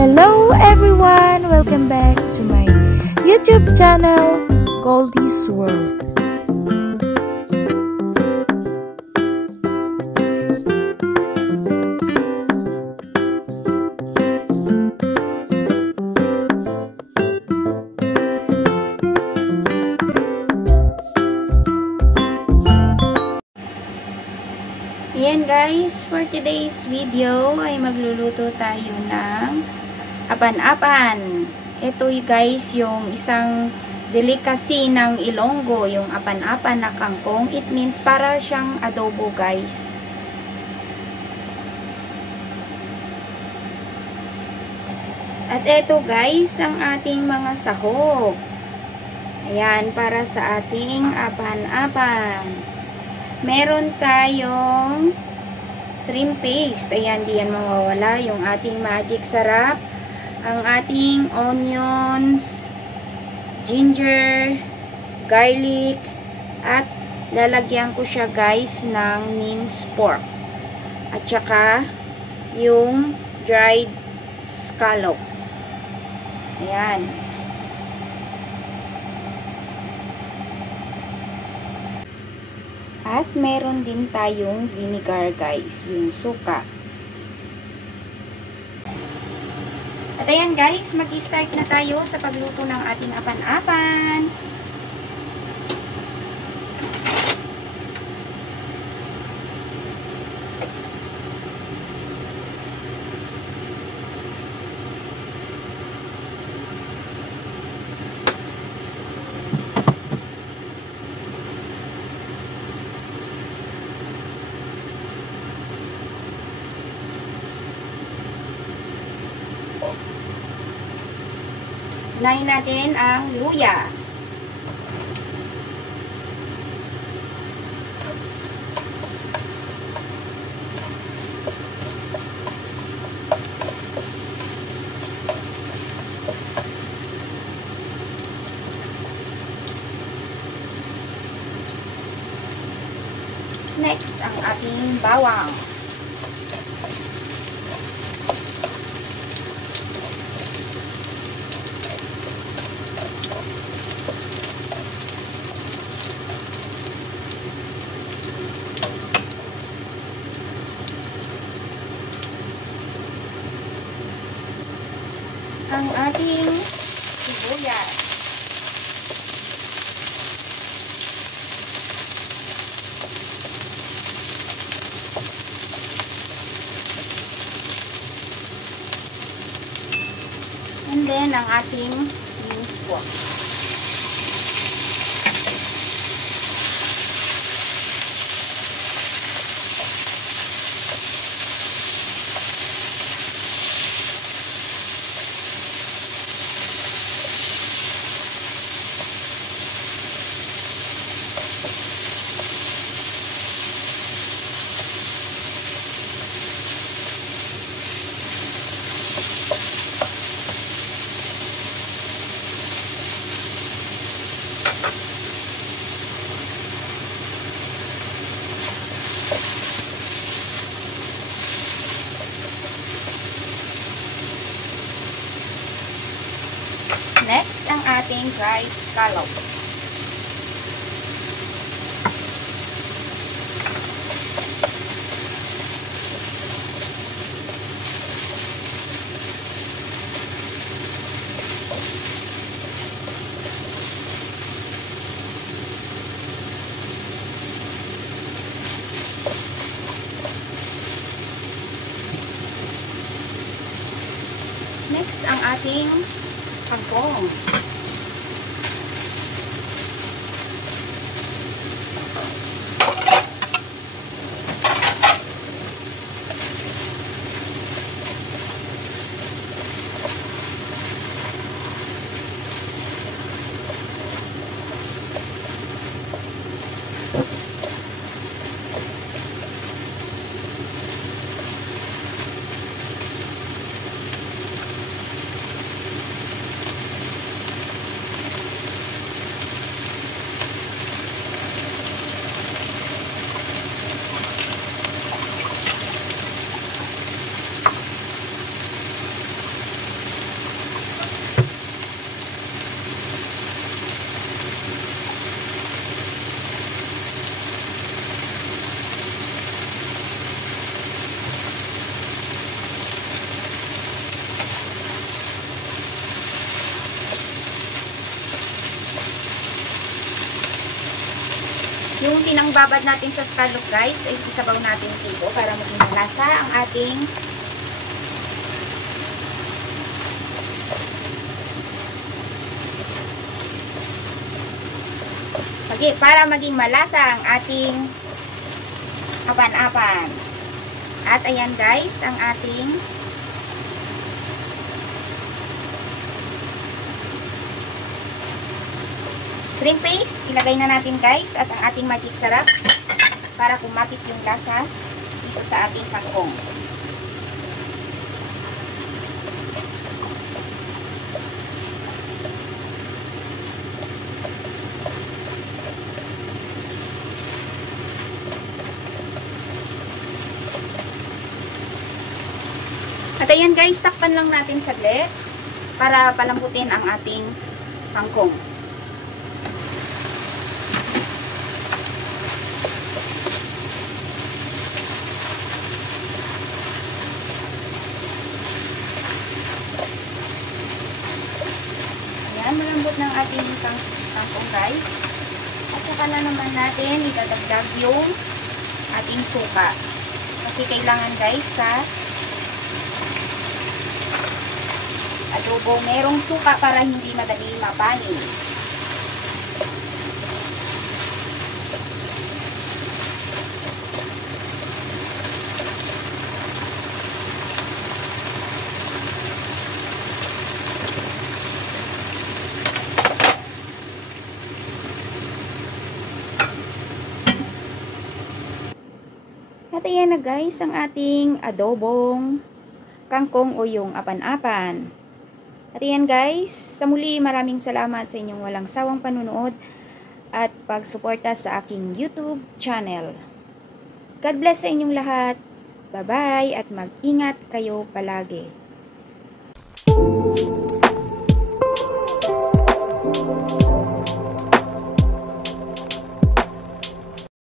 Hello everyone! Welcome back to my YouTube channel, Goldie's World. Ayan guys, for today's video ay magluluto tayo ng apan-apan. Ito guys yung isang delicacy ng Ilonggo, yung apan-apan na kangkong. It means para siyang adobo guys. At ito guys ang ating mga sahog. Ayan, para sa ating apan-apan. Meron tayong shrimp paste. Ayan, di yan mawawala. Yung ating magic sarap. Ang ating onions, ginger, garlic, at lalagyan ko siya guys ng minced pork. At saka yung dried scallop. Ayan. At meron din tayong vinegar guys, yung suka. At ayan guys, mag-start na tayo sa pagluto ng ating apan-apan. Unahin natin ang luya. Next, ang ating bawang. Ang ating sibuyas. And then, ang ating minced pork. Next, ang ating dried scallop. Next, ang ating kangkong. yung babad natin sa scallop guys, ay isabaw natin dito para maging malasa ang ating para maging malasa ang ating apan-apan. At ayan guys, ang ating shrimp paste, ilagay na natin guys, at ang ating magic sarap para kumapit yung lasa dito sa ating kangkong. At ayan guys, takpan lang natin saglit para palambutin ang ating kangkong. Ayan, malambot ng ating kangkong guys. At saka na naman natin idadagdag yung ating suka. Kasi kailangan guys sa adobo merong suka para hindi madali mapanis. At ayan na guys ang ating adobong kangkong o yung apan-apan. At ayan guys, sa muli maraming salamat sa inyong walang sawang panunood at pagsuporta sa aking YouTube channel. God bless sa inyong lahat. Bye-bye at mag-ingat kayo palagi.